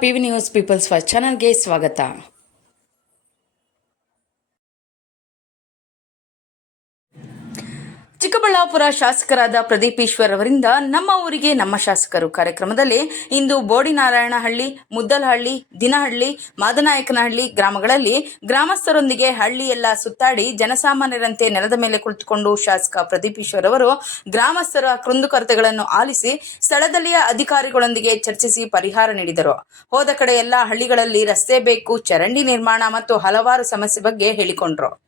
P V news people's first ಚಾನಲ್ಗೆ ಸ್ವಾಗತ. ಚಿಕ್ಕಬಳ್ಳಾಪುರ ಶಾಸಕರಾದ ಪ್ರದೀಪ್ ಈಶ್ವರ್ ಅವರಿಂದ ನಮ್ಮ ಊರಿಗೆ ನಮ್ಮ ಶಾಸಕರು ಕಾರ್ಯಕ್ರಮದಲ್ಲಿ ಇಂದು ಬೋಡಿನಾರಾಯಣಹಳ್ಳಿ, ಮುದ್ದಲಹಳ್ಳಿ, ದಿನಹಳ್ಳಿ, ಮಾದನಾಯಕನಹಳ್ಳಿ ಗ್ರಾಮಗಳಲ್ಲಿ ಗ್ರಾಮಸ್ಥರೊಂದಿಗೆ ಹಳ್ಳಿಯೆಲ್ಲ ಸುತ್ತಾಡಿ ಜನಸಾಮಾನ್ಯರಂತೆ ನೆಲದ ಮೇಲೆ ಕುಳಿತುಕೊಂಡು ಶಾಸಕ ಪ್ರದೀಪ್ ಈಶ್ವರ್ ಅವರು ಗ್ರಾಮಸ್ಥರ ಕುಂದುಕೊರತೆಗಳನ್ನು ಆಲಿಸಿ ಸ್ಥಳದಲ್ಲಿಯ ಅಧಿಕಾರಿಗಳೊಂದಿಗೆ ಚರ್ಚಿಸಿ ಪರಿಹಾರ ನೀಡಿದರು. ಹೋದ ಕಡೆ ಎಲ್ಲ ಹಳ್ಳಿಗಳಲ್ಲಿ ರಸ್ತೆ ಬೇಕು, ಚರಂಡಿ ನಿರ್ಮಾಣ ಮತ್ತು ಹಲವಾರು ಸಮಸ್ಯೆ ಬಗ್ಗೆ ಹೇಳಿಕೊಂಡ್ರು.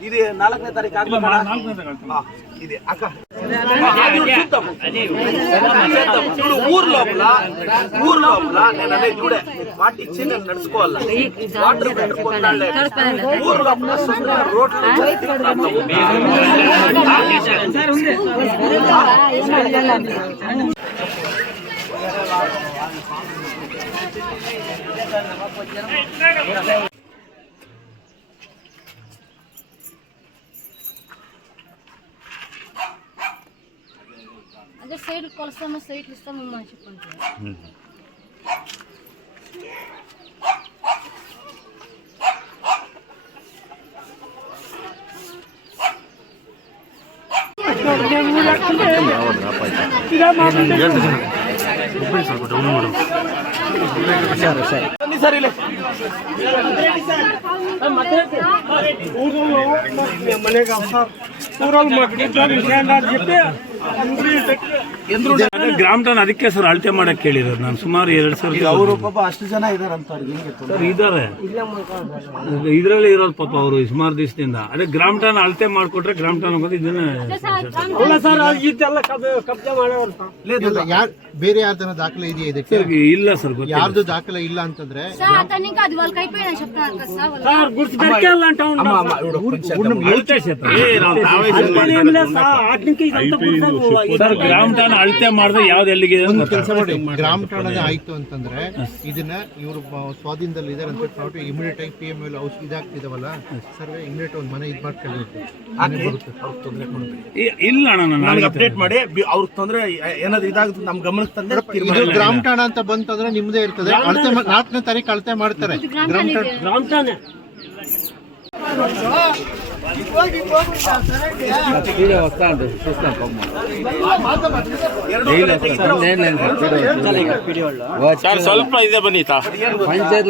ఇది నాలుగనే తారీఖు ఇది అక్క. చూడు ఊరు లోపల ఊరు లోపల నేను అనేది చూడే. వాటి ఇచ్చి నడుచుకోవాలి? వాటర్ పెట్టుకుంటాను ఊరు లోపల సొంత రోడ్లు అదే సైడ్ కొలుస్తాము సైట్లు ఇస్తాము ఇమ్మని చెప్పండి ಬನ್ನಿ ಸರ್ ಇಲ್ಲಿ ಗ್ರಾಮ ಟನ್ ಅದಕ್ಕೆ ಸರ್ ಅಳತೆ ಮಾಡಕ್ ಕೇಳಿರೋದು ನಾನು ಸುಮಾರು ಎರಡ್ ಸಾವಿರ ಅವರು ಪಾಪ ಅಷ್ಟು ಜನ ಇದಾರೆ ಇದಾರೆ. ಇದ್ರಲ್ಲಿ ಇರೋದು ಪಾಪ ಅವರು ಸುಮಾರು ದಿವಸದಿಂದ. ಅದೇ ಗ್ರಾಮ ಟನ್ ಅಳತೆ ಮಾಡ್ಕೊಟ್ರೆ ಗ್ರಾಮ ಟನ್ ಹೋಗೋದು ಇದನ್ನ ಬೇರೆ ಯಾರ್ದನ ದಾಖಲೆ ಇದೆಯಾ ಇದಕ್ಕೆ ಸರ್, ಇಲ್ಲ ಸರ್ ಗೊತ್ತಿಲ್ಲ ಯಾರ್ದು ದಾಖಲೆ ಇಲ್ಲ ಅಂತಂದ್ರೆ సార్ అతను ఇంకా అది వాళ్ళకి అయిపోయినా చెప్తున్నారు కదా సార్ వాళ్ళు ಅಳತೆ ಕ್ಷೇತ್ರ. ಸರ್ ಗ್ರಾಮ ಟನ್ ಅಳತೆ ಮಾಡಿದ್ರೆ ಯಾವ್ದು ಎಲ್ಲಿಗೆ ಇದೆ ಅಂತ ಕೆಲಸ ಮಾಡಿ ಗ್ರಾಮ ಠಾಣೆ ಆಯ್ತು ಅಂತಂದ್ರೆ ಇದನ್ನ ಇವರು ಸ್ವಾಧೀನದಲ್ಲಿ ಇದಾರೆ ಅಂತ ಹೇಳ್ಬಿಟ್ಟು ಇಮಿಡಿಯೇಟ್ ಆಗಿ ಪಿ ಎಂ ಎಲ್ ಔಷಧ ಇದಾಗ್ತಿದಾವಲ್ಲ ಸರ್ವೆ ಇಮಿಡಿಯೇಟ್ ಒಂದು ಮನೆ ಇದ್ ಮಾಡ್ಕೊಳ್ಬೇಕು ಮನೆ ಬರುತ್ತೆ ಇ- ಇಲ್ಲ ಅಣ್ಣ ನಾನು ನನಗೆ ಅಳತೆ- ಅಪ್ಡೇಟ್ ಮಾಡಿ ಬಿ- ಅವ್ರ ತೊಂದ್ರೆ ಏನಾದ್ರು ಇದಾಗುತ್ತೆ ನಮ್ ಗಮನಕ್ಕೆ ಇದು ಗ್ರಾಮ ಠಾಣ ಅಂತ ಬಂತಂದ್ರೆ ನಿಮ್ದೇ ಇರ್ತದೆ. ಅಳತೆ ನಾಲ್ಕನೇ ತಾರೀಕು ಅಳತೆ ಮಾಡ್ತಾರೆ. ಗ್ರಾಮ ಸ್ವಲ್ಪ ಇದೆ ಬನ್ನಿ ತಾ ಪಂಚಾಯತ್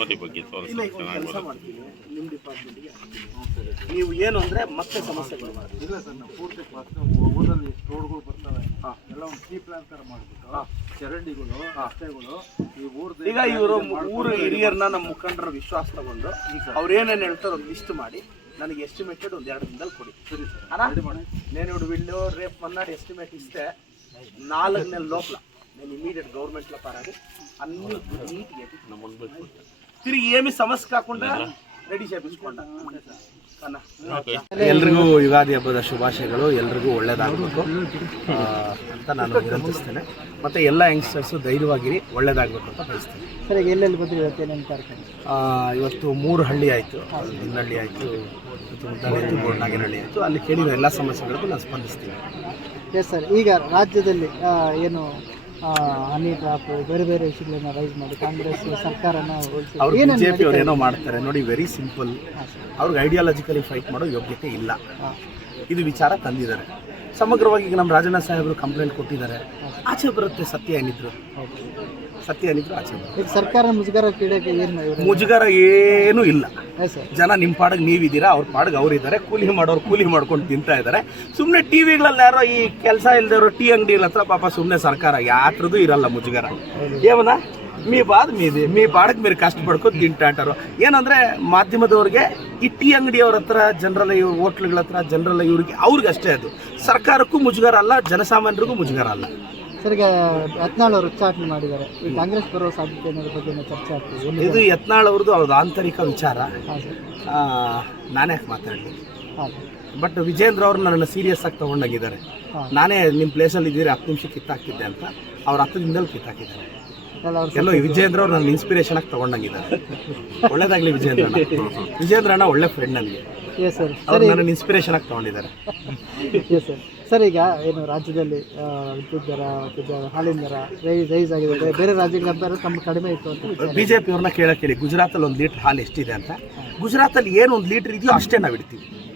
పంచాయతీలో కూర్చుంటారు ಅವ್ರ ಅವ್ರ ಕೆಲಸ ಮಾಡ್ತೀವಿ ನಿಮ್ ಡಿಪಾರ್ಟ್ಮೆಂಟ್ಗೆ ನೀವು ಏನು ಅಂದ್ರೆ ಮತ್ತೆ ಸಮಸ್ಯೆಗಳು ಮಾಡಿ ಇಲ್ಲ ಸರ್ ನಾವು ಪೂರ್ತಿ ಊರಲ್ಲಿ ಎಷ್ಟು ರೋಡ್ಗಳು ಬರ್ತವೆ ಎಲ್ಲ ಒಂದು ಪ್ರೀ ಪ್ಲಾನ್ ತರ ಮಾಡ್ಬಿಟ್ಟು ಚರಂಡಿಗಳು ರಸ್ತೆಗಳು ಈ ಊರ್ದು ಈಗ ಇವರು ಊರು ಹಿರಿಯರನ್ನ ನಮ್ಮ ಮುಖಂಡರ ವಿಶ್ವಾಸ ತಗೊಂಡು ಅವ್ರು ಏನೇನು ಹೇಳ್ತಾರೋ ಒಂದು ಲಿಸ್ಟ್ ಮಾಡಿ ನನಗೆ ಎಸ್ಟಿಮೇಟೆಡ್ ಒಂದು ಎರಡು ದಿನದಲ್ಲಿ ಕೊಡಿ ಸರಿ ಸರ್ నేను ఇప్పుడు వీళ్ళు రేపు మొన్నటి ఎస్టిమేట్ ఇస్తే నాలుగు నెలల లోపల నేను ఇమీడియట్ గవర్నమెంట్లో పరాది అన్ని నీట్గా తిరిగి ఏమి సమస్య కాకుండా రెడీ చేపించుకుంటా ಎಲ್ರಿಗೂ ಯುಗಾದಿ ಹಬ್ಬದ ಶುಭಾಶಯಗಳು ಎಲ್ರಿಗೂ ಒಳ್ಳೇದಾಗಬೇಕು ಅಂತ ನಾನು ವಿನಂತಿಸ್ತೇನೆ ಮತ್ತು ಎಲ್ಲ ಯಂಗ್ಸ್ಟರ್ಸು ಧೈರ್ಯವಾಗಿರಿ ಒಳ್ಳೇದಾಗಬೇಕು ಅಂತ ಬಯಸ್ತೇನೆ ಸರ್ ಎಲ್ಲೆಲ್ಲಿ ಬಂದ್ರಿ ಇವತ್ತೇನೇನು ಕಾರ್ಯಕ್ರಮ ಆ, ಇವತ್ತು ಮೂರು ಹಳ್ಳಿ ಆಯಿತು ದಿನಹಳ್ಳಿ ಆಯಿತು ಮತ್ತು ಮುದ್ದಾಳಿ ಆಯಿತು ಗೋಡ್ನಾಗನಹಳ್ಳಿ ಆಯಿತು ಅಲ್ಲಿ ಕೇಳಿರೋ ಎಲ್ಲ ಸಮಸ್ಯೆಗಳಿಗೂ ನಾನು ಸ್ಪಂದಿಸ್ತೀನಿ ಎಸ್ ಸರ್ ಈಗ ರಾಜ್ಯದಲ್ಲಿ ಆ, ಏನು ಆ, ಹನಿ ಟ್ರಾಪ್ ಬೇರೆ ಬೇರೆ ವಿಷಯಗಳನ್ನ ರೈಸ್ ಮಾಡಿ ಕಾಂಗ್ರೆಸ್ ಸರ್ಕಾರನ ಅವ್ರು ಬಿ ಜೆ ಪಿ ಅವ್ರು ಏನೋ ಮಾಡ್ತಾರೆ ನೋಡಿ ವೆರಿ ಸಿಂಪಲ್ ಅವ್ರಿಗೆ ಐಡಿಯಾಲಜಿಕಲಿ ಫೈಟ್ ಮಾಡೋ ಯೋಗ್ಯತೆ ಇಲ್ಲ. ಇದು ವಿಚಾರ ತಂದಿದ್ದಾರೆ. ಸಮಗ್ರವಾಗಿ ಈಗ ನಮ್ಮ ರಾಜಣ್ಣ ಸಾಹೇಬರು ಕಂಪ್ಲೇಂಟ್ ಕೊಟ್ಟಿದ್ದಾರೆ. ಆಚೆ ಬರುತ್ತೆ ಸತ್ಯ ಏನಿದ್ರು. ಸತ್ಯ ಏನಿದ್ರು ಆಚೆ ಬರುತ್ತೆ. ಸರ್ಕಾರ ಮುಜುಗರ ಕ್ರೀಡೆಗೆ ಏನು ಮುಜುಗರ ಏನೂ ಇಲ್ಲ. ಜನ ನಿಮ್ಮ ಪಾಡಗ್ ನೀವಿದ್ದೀರಾ ಅವ್ರ ಪಾಡಿಗೆ ಅವರಿದ್ದಾರೆ. ಕೂಲಿ ಮಾಡೋರು ಕೂಲಿ ಮಾಡ್ಕೊಂಡು ತಿಂತಾ ಇದ್ದಾರೆ. ಸುಮ್ಮನೆ ಟಿ ವಿಗಳಲ್ಲಿ ಯಾರೋ ಈ ಕೆಲಸ ಇರೋ ಟೀ ಅಂಗಡಿಗಳ ಹತ್ರ ಪಾಪ ಸುಮ್ಮನೆ ಸರ್ಕಾರ ಯಾತ್ರದ್ದು ಇರಲ್ಲ ಮುಜುಗರ. ಏವನ ಮೀ ಬಾದ್ ಮೀದಿ ಮೀ ಬಾಡಕ್ಕೆ ಮೇರೆ ಕಷ್ಟ ಪಡ್ಕೊಂಡು ತಿಂಟಾ ಏನಂದ್ರೆ ಏನಂದರೆ ಮಾಧ್ಯಮದವ್ರಿಗೆ ಈ ಟೀ ಅಂಗಡಿಯವ್ರ ಹತ್ರ ಜನರಲ್ಲ ಇವ್ರ ಹೋಟ್ಲ್ಗಳ ಹತ್ರ ಜನರಲ್ಲ ಇವ್ರಿಗೆ ಅವ್ರಿಗೆ ಅಷ್ಟೇ ಅದು. ಸರ್ಕಾರಕ್ಕೂ ಮುಜುಗರ ಅಲ್ಲ ಜನಸಾಮಾನ್ಯರಿಗೂ ಮುಜುಗರ ಅಲ್ಲ. ಸರ್ ಈಗ ಯತ್ನಾಳ್ ಅವರು ಉಚ್ಚಾಟನೆ ಮಾಡಿದ್ದಾರೆ. ಈ ಕಾಂಗ್ರೆಸ್ ಬರುವ ಸಾಧ್ಯತೆ ಅನ್ನೋದ್ರ ಬಗ್ಗೆ ಚರ್ಚೆ ಆಗ್ತದೆ. ಇದು ಯತ್ನಾಳ್ ಅವ್ರದ್ದು ಅವ್ರದ್ದು ಆಂತರಿಕ ವಿಚಾರ. ನಾನ್ಯಾಕೆ ಮಾತಾಡಲಿ. ಬಟ್ ವಿಜೇಂದ್ರ ಅವರು ನನ್ನನ್ನು ಸೀರಿಯಸ್ ಆಗಿ ತಗೊಂಡಾಗಿದ್ದಾರೆ. ನಾನೇ ನಿಮ್ಮ ಪ್ಲೇಸಲ್ಲಿ ಇದ್ದೀರಿ ಹತ್ತು ನಿಮಿಷ ಕಿತ್ತಾಕ್ತಿದ್ದೆ ಅಂತ ಅವ್ರ ಹತ್ತು ದಿನದಲ್ಲಿ ಕಿತ್ತಾಕಿದ್ದಾರೆ. ಎಲ್ಲೋ ವಿಜೇಂದ್ರ ಅವ್ರು ನನ್ನ ಇನ್ಸ್ಪಿರೇಷನ್ ಆಗಿ ತಗೊಂಡಾಗಿದ್ದಾರೆ. ಒಳ್ಳೇದಾಗ್ಲಿ ವಿಜೇಂದ್ರ ವಿಜೇಂದ್ರ ಅಣ್ಣ ಒಳ್ಳೆ ಫ್ರೆಂಡ್ ನನಗೆ. ಎಸ್ ಸರ್ ಅವ್ರು ನನ್ನ ಇನ್ಸ್ಪಿರೇಷನ್ ಆಗಿ ತಗೊಂಡಿದ್ದಾರೆ. ಸರ್, ಈಗ ಏನು ರಾಜ್ಯದಲ್ಲಿ ವಿದ್ಯುತ್ ದರ ಹಾಲಿನ ದರ ರೈಸ್ ಆಗಿದೆ ಬೇರೆ- ಬೇರೆ ರಾಜ್ಯಗಳ ತಮ್ಮ ಕಡಿಮೆ ಇತ್ತು ಅಂತ. ಬಿಜೆಪಿ ಅವ್ರನ್ನ ಕೇಳಕ್ಕೆ ಹೇಳಿ, ಗುಜರಾತಲ್ಲಿ ಒಂದು ಲೀಟ್ರ್ ಹಾಲು ಎಷ್ಟಿದೆ ಅಂತ. ಗುಜರಾತಲ್ಲಿ ಏನು ಒಂದು ಲೀಟ್ರ್ ಇದೆಯೋ ಅಷ್ಟೇ ನಾವು ಇಡ್ತೀವಿ.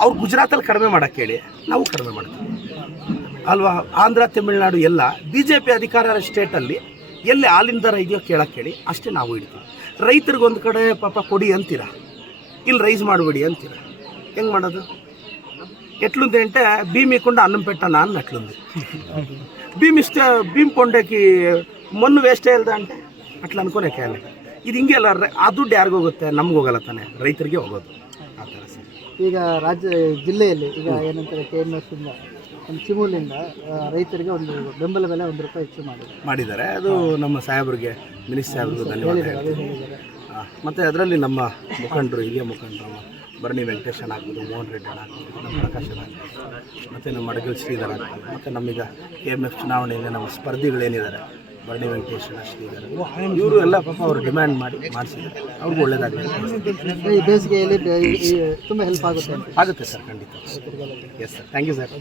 ಅವ್ರು ಗುಜರಾತಲ್ಲಿ ಕಡಿಮೆ ಮಾಡಕ್ಕೆ ಹೇಳಿ, ನಾವು ಕಡಿಮೆ ಮಾಡ್ತೀವಿ. ಅಲ್ವಾ? ಆಂಧ್ರ, ತಮಿಳುನಾಡು ಎಲ್ಲ ಬಿ ಜೆ ಪಿ ಅಧಿಕಾರ ಸ್ಟೇಟಲ್ಲಿ ಎಲ್ಲಿ ಹಾಲಿನ ದರ ಇದೆಯೋ ಕೇಳಕ್ಕೆ ಹೇಳಿ, ಅಷ್ಟೇ ನಾವು ಇಡ್ತೀವಿ. ರೈತರಿಗೆ ಒಂದು ಕಡೆ ಪಾಪ ಕೊಡಿ ಅಂತೀರ? ಇಲ್ಲಿ ರೈಸ್ ಮಾಡಬೇಡಿ ಅಂತೀರ? ಹೆಂಗೆ ಮಾಡೋದು? ఎట్లుంది అంటే భీమి ఇవ్వకుండా అన్నం పెట్టానా అన్నట్లుంది. భీమి ఇస్తే భీమి పొండకి మొన్ను వేస్ట్ ಹೇಳ್దా అంటే అట్లా అనుకునే ಇದು ಹಿಂಗೆ ಅಲ್ಲ ಆ ದುಡ್ಡು ಯಾರಿಗೂ ಹೋಗುತ್ತೆ ನಮ್ಗೆ ಹೋಗಲ್ಲ ತಾನೆ ರೈತರಿಗೆ ಹೋಗೋದು ಆ ಥರ ಈಗ ರಾಜ್ಯ ಜಿಲ್ಲೆಯಲ್ಲಿ ಈಗ ಏನಂತಾರೆ ಕೆ ಎಂ ಎಫ್ ಒಂದು ಚಿಮೂಲಿಂದ ರೈತರಿಗೆ ಒಂದು ಬೆಂಬಲ ಬೆಲೆ ಒಂದು ರೂಪಾಯಿ ಹೆಚ್ಚು ಮಾಡಿದೆ ಮಾಡಿದ್ದಾರೆ. ಅದು ನಮ್ಮ ಸಾಹೇಬರಿಗೆ ಮಿನಿಸ್ ಸಾಹೇಬ್ರಿಗೆ ಧನ್ಯವಾದ ಮತ್ತು ಅದರಲ್ಲಿ ನಮ್ಮ ಮುಖಂಡರು ಹಿರಿಯ ಮುಖಂಡರು ಭರಣಿ ವೆಂಕಟೇಶನ್ ಆಗ್ಬೋದು ಮೋಹನ್ ರೆಡ್ಡಿ ಆಗ್ಬೋದು ನಮ್ಮ ಪ್ರಕಾಶ್ ಆಗ್ಬೋದು ಮತ್ತು ನಮ್ಮ ಮಡಗಲ್ ಶ್ರೀಧರ್ ಆಗ್ಬೋದು ಮತ್ತು ನಮ್ಮೀಗ ಕೆ ಎಂ ಎಫ್ ಚುನಾವಣೆಯಲ್ಲಿ ನಮ್ಮ ಸ್ಪರ್ಧಿಗಳೇನಿದ್ದಾರೆ ಭರಣಿ ವೆಂಕಟೇಶ್ ಅಣ್ಣ ಶ್ರೀಧರ್ ಇವರು ಎಲ್ಲ ಪಾಪ ಅವರು ಡಿಮ್ಯಾಂಡ್ ಮಾಡಿ ಮಾಡಿಸಿದ್ದಾರೆ. ಅವ್ರಿಗೂ ಒಳ್ಳೇದಾಗಲಿ. ಈ ಬೇಸಿಗೆಯಲ್ಲಿ ತುಂಬ ಹೆಲ್ಪ್ ಆಗುತ್ತೆ ಆಗುತ್ತೆ ಸರ್ ಖಂಡಿತ. Yes sir thank you sir